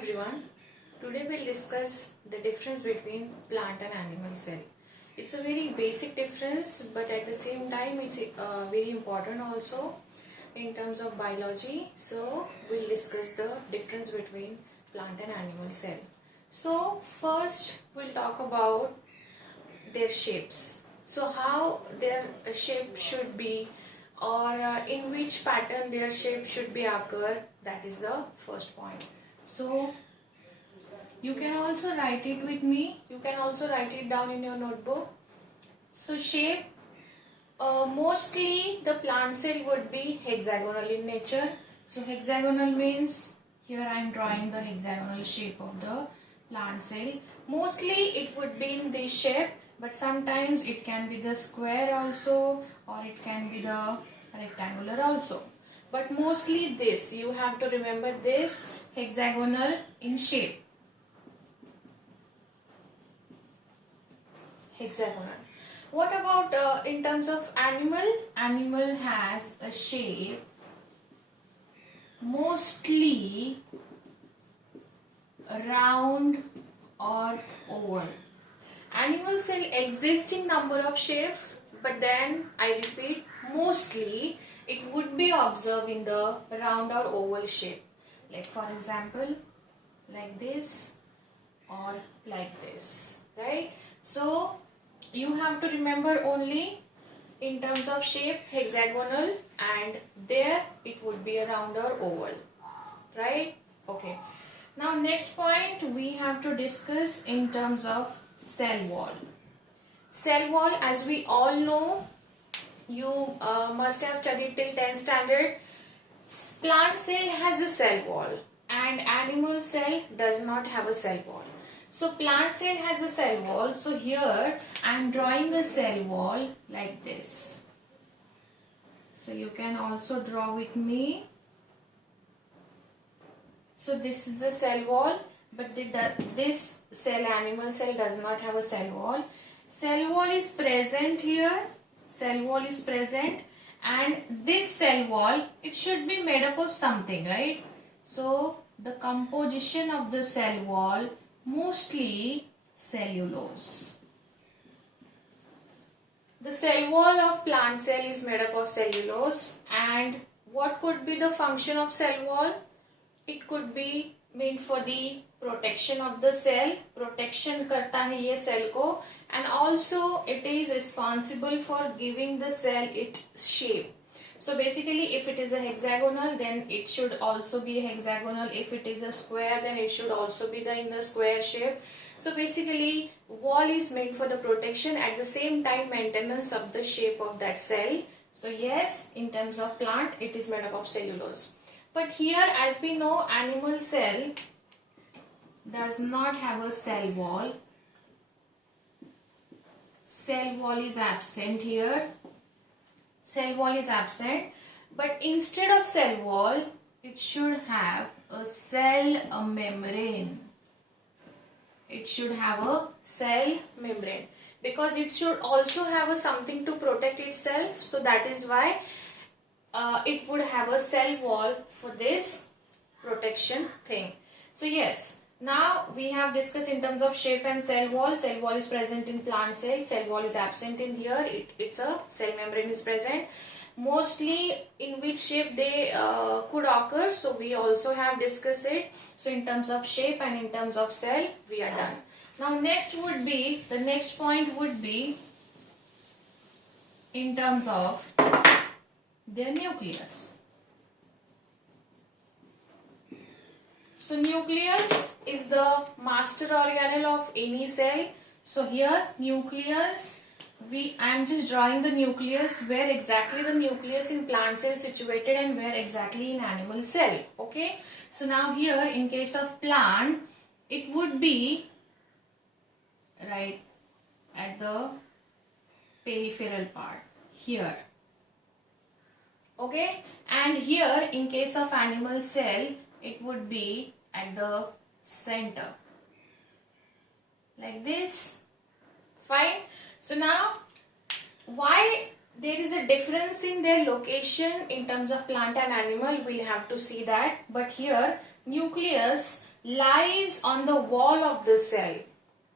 everyone. Today we'll discuss the difference between plant and animal cell. It's a very basic difference, but at the same time it's very important also in terms of biology. So we'll discuss the difference between plant and animal cell. So first we'll talk about their shapes. So how their shape should be, or in which pattern their shape should be occur, that is the first point. So you can also write it with me, you can also write it down in your notebook. So shape, mostly the plant cell would be hexagonal in nature. So hexagonal means here I am drawing the hexagonal shape of the plant cell. Mostly it would be in this shape, but sometimes it can be the square also, or it can be the rectangular also. But mostly this, you have to remember this, hexagonal in shape. Hexagonal. What about in terms of animal? Animal has a shape mostly round or oval. Animal cell exists in number of shapes, but then I repeat, mostly it would be observed in the round or oval shape. Like for example, like this or like this, right? So you have to remember only in terms of shape hexagonal, and there it would be a round or oval, right? Okay. Now next point we have to discuss in terms of cell wall. Cell wall, as we all know, you must have studied till 10th standard. Plant cell has a cell wall and animal cell does not have a cell wall. So plant cell has a cell wall. So here I am drawing a cell wall like this. So you can also draw with me. So this is the cell wall, but this cell, animal cell, does not have a cell wall. Cell wall is present here. Cell wall is present, and this cell wall, it should be made up of something, right? So the composition of the cell wall, mostly cellulose. The cell wall of plant cell is made up of cellulose. And what could be the function of cell wall? It could be meant for the protection of the cell, protection करता है ये cell को, and also it is responsible for giving the cell its shape. So basically if it is a hexagonal, then it should also be a hexagonal. If it is a square, then it should also be in the square shape. So basically wall is meant for the protection, at the same time maintenance of the shape of that cell. So yes, in terms of plant, it is made up of cellulose. But here, as we know, animal cell does not have a cell wall. Cell wall is absent here. Cell wall is absent. But instead of cell wall, it should have a cell membrane. It should have a cell membrane, because it should also have something to protect itself. So that is why it would have a cell wall for this protection thing. So yes, now we have discussed in terms of shape and cell wall. Cell wall is present in plant cell. Cell wall is absent in here. It's a cell membrane is present. Mostly in which shape they could occur. So we also have discussed it. So in terms of shape and in terms of cell, we are done. Now next would be, the next point would be in terms of their nucleus. So nucleus is the master organelle of any cell. So here nucleus, I am just drawing the nucleus, where exactly the nucleus in plant cell is situated and where exactly in animal cell. Okay. So now here in case of plant, it would be right at the peripheral part here. Okay, and here in case of animal cell, it would be at the center, like this. Fine. So now, why there is a difference in their location in terms of plant and animal, we'll have to see that. But here nucleus lies on the wall of the cell.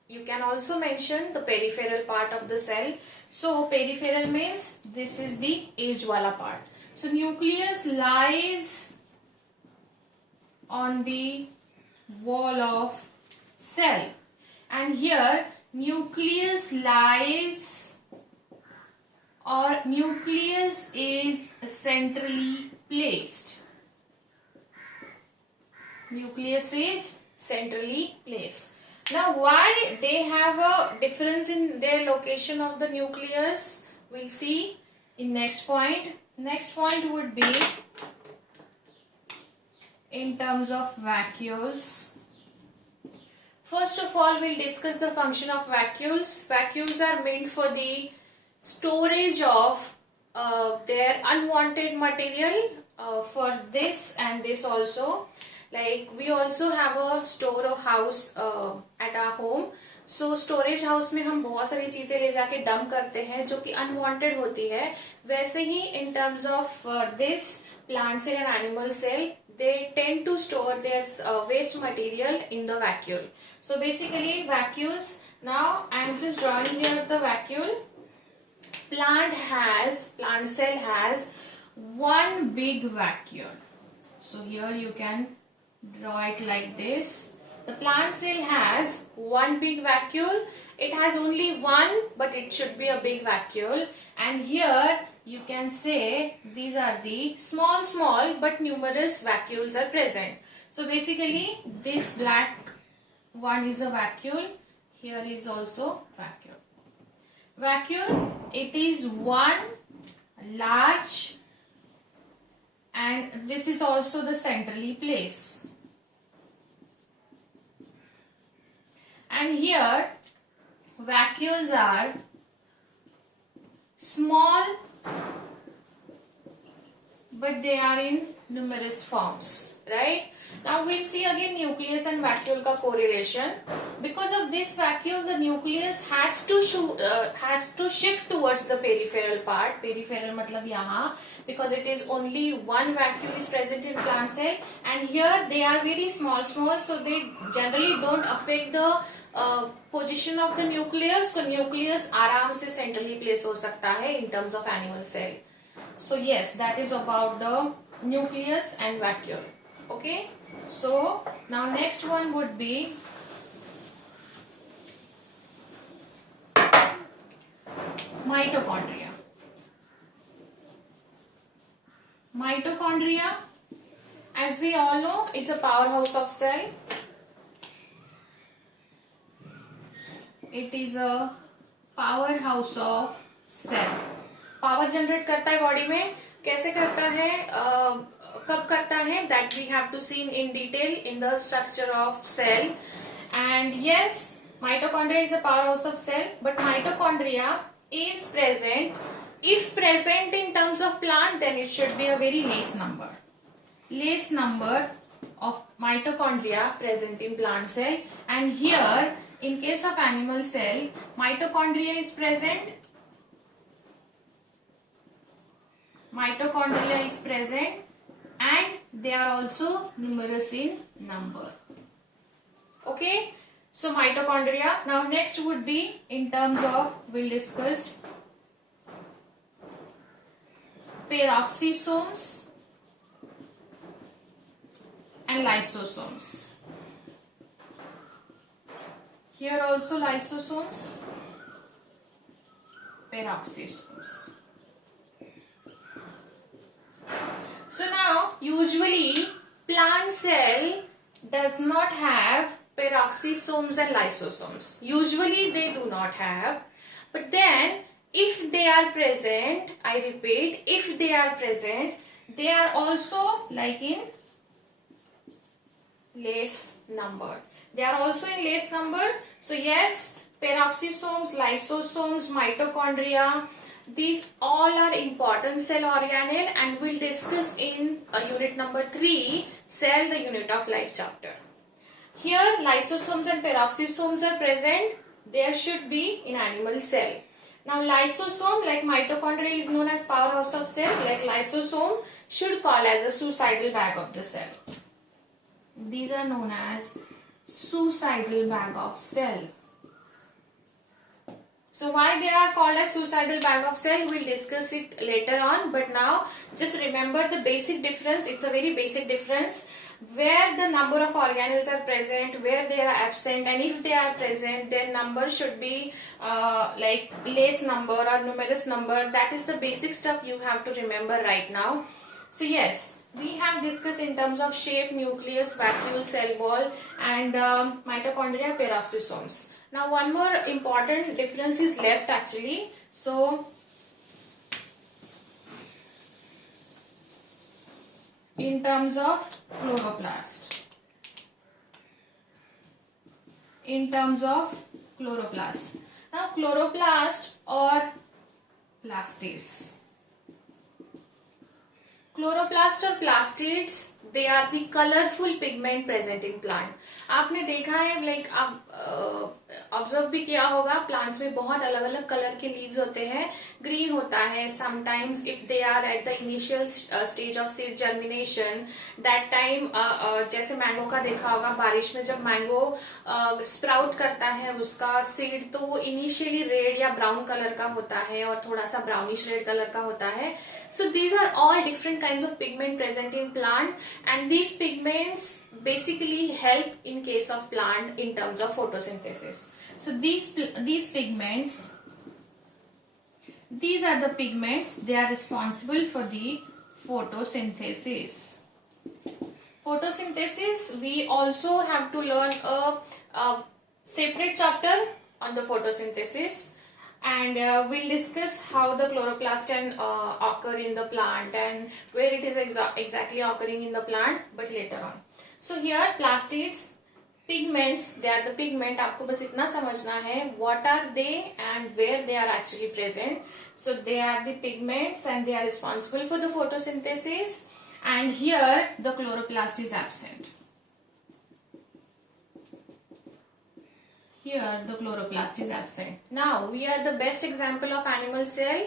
You can also mention the peripheral part of the cell. So peripheral means this is the edge wala part. So nucleus lies on the wall of cell, and here nucleus lies, or nucleus is centrally placed. Nucleus is centrally placed. Now why they have a difference in their location of the nucleus, we'll see in next point. Next point would be in terms of vacuoles. First of all, we'll discuss the function of vacuoles. Vacuoles are meant for the storage of their unwanted material, for this and this also. Like we also have a store house at our home. So storage house में हम बहुत सारी चीजें ले जाके dump करते हैं जो कि अनवांटेड होती है. वैसे ही in terms of this plant cell and animal cell, they tend to store their waste material in the vacuole. So basically vacuoles. Now I am just drawing here the vacuole. Plant cell has one big vacuole. So here you can draw it like this. The plant cell has one big vacuole. It has only one, but it should be a big vacuole. And here you can say these are the small but numerous vacuoles are present. So basically this black one is a vacuole. Here is also vacuole. Vacuole, it is one large, and this is also the centrally placed. And here vacuoles are small, but they are in numerous forms, right? Now we'll see again nucleus and vacuole ka correlation. Because of this vacuole, the nucleus has to shift towards the peripheral part. Peripheral matlab yahan, because it is only one vacuole is present in plant cell, and here they are very small, so they generally don't affect the position of the nucleus. So nucleus आराम से centrally place हो सकता है in terms of animal cell. So yes, that is about the nucleus and vacuole. Okay. So now next one would be mitochondria. Mitochondria, as we all know, it's a powerhouse of cell. It is a powerhouse of cell. Power generate करता है body में. कैसे करता है, कब करता है, that we have to see in detail in the structure of cell. And yes, mitochondria is a powerhouse of cell, but mitochondria is present. If present in terms of plant, then it should be a very less number. Less number of mitochondria present in plant cell. And here, in case of animal cell, mitochondria is present. Mitochondria is present, and they are also numerous in number. Okay, so mitochondria. Now next would be in terms of, we'll discuss peroxisomes and lysosomes. Here also lysosomes, peroxisomes. So now usually plant cell does not have peroxisomes and lysosomes. Usually they do not have, but then if they are present, I repeat, if they are present, they are also like in less number. They are also in less number. So yes, peroxisomes, lysosomes, mitochondria, these all are important cell organelle, and we'll discuss in unit number 3, cell, the unit of life chapter. Here lysosomes and peroxisomes are present. There should be in animal cell. Now lysosome, like mitochondria is known as powerhouse of cell, like lysosome should call as a suicidal bag of the cell. These are known as suicidal bag of cell. So why they are called as suicidal bag of cell, we'll discuss it later on, but now just remember the basic difference. It's a very basic difference where the number of organelles are present, where they are absent, and if they are present then number should be like less number or numerous number. That is the basic stuff you have to remember right now. So yes, we have discussed in terms of shape, nucleus, vacuole, cell wall, and mitochondria, peroxisomes. Now one more important difference is left actually. So in terms of chloroplast. Now chloroplast or plastids. Chloroplast or plastids, they are the colorful pigment present in plant. आपने देखा है like आप observe भी किया होगा plants में बहुत अलग अलग कलर के लीव्स होते हैं. ग्रीन होता है sometimes if they are at the initial stage of seed germination. That time जैसे मैंगो का देखा होगा, बारिश में जब मैंगो स्प्राउट करता है उसका सीड, तो वो इनिशियली रेड या ब्राउन कलर का होता है और थोड़ा सा ब्राउनिश रेड कलर का होता है. So these are all different kinds of pigment present in plant, and these pigments basically help in case of plant in terms of photosynthesis. So these pigments, these are the pigments, they are responsible for the photosynthesis. Photosynthesis, we also have to learn a separate chapter on the photosynthesis. And we'll discuss how the chloroplast can occur in the plant and where it is exactly occurring in the plant, but later on. So here plastids, pigments, they are the pigment. आपको बस इतना समझना है what are they and where they are actually present. So they are the pigments and they are responsible for the photosynthesis, and here the chloroplast is absent. Here the chloroplast is absent. Now we are the best example of animal cell.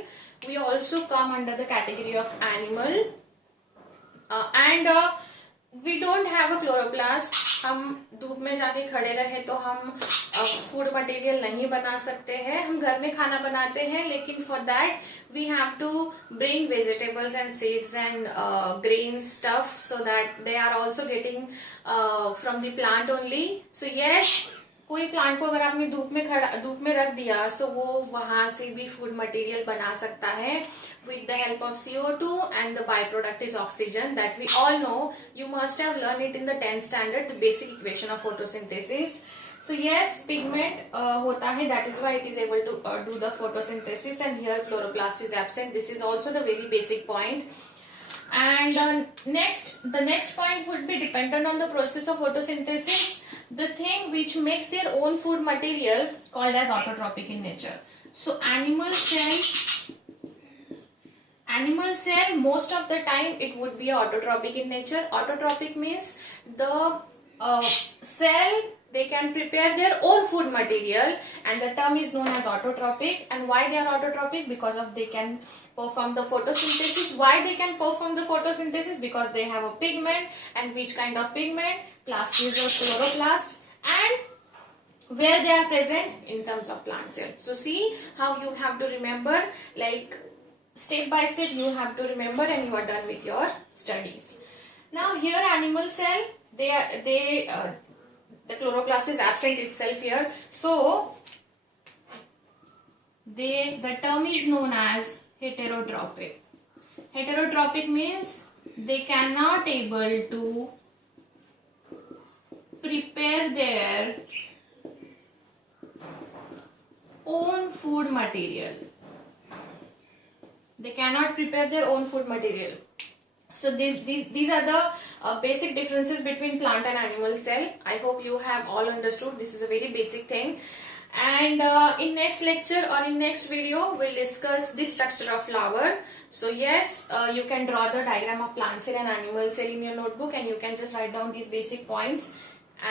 We also come under the category of animal, and we don't have a chloroplast. हम धूप में जाके खड़े रहे तो हम food material नहीं बना सकते हैं. हम घर में खाना बनाते हैं, लेकिन for that we have to bring vegetables and seeds and grain stuff, so that they are also getting from the plant only. So yes, कोई प्लांट को अगर आपने धूप में रख दिया तो वो वहां से भी फूड मटेरियल बना सकता है with the help of CO2, and the byproduct is oxygen that we all know. You must have learned it in the 10th standard, the basic equation of photosynthesis. So yes, pigment होता है, that is why it is able to do the photosynthesis, and here chloroplast is absent. This is also the very basic point. And the next point would be dependent on the process of photosynthesis, the thing which makes their own food material called as autotrophic in nature. So animal cell most of the time it would be autotrophic in nature. Autotrophic means the cell, they can prepare their own food material, and the term is known as autotrophic. And why they are autotrophic? Because of they can perform the photosynthesis. Why they can perform the photosynthesis? Because they have a pigment. And which kind of pigment? Plastids or chloroplast. And where they are present? In terms of plant cell. So see how you have to remember, like step by step you have to remember, and you are done with your studies. Now here animal cell, the chloroplast is absent itself here. So the term is known as heterotrophic. Heterotrophic means they cannot able to prepare their own food material. They cannot prepare their own food material. So these are the basic differences between plant and animal cell. I hope you have all understood. This is a very basic thing. And in next lecture or in next video, we'll discuss the structure of flower. So yes, you can draw the diagram of plant cell and animal cell in your notebook, and you can just write down these basic points.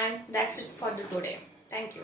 And that's it for today. Thank you.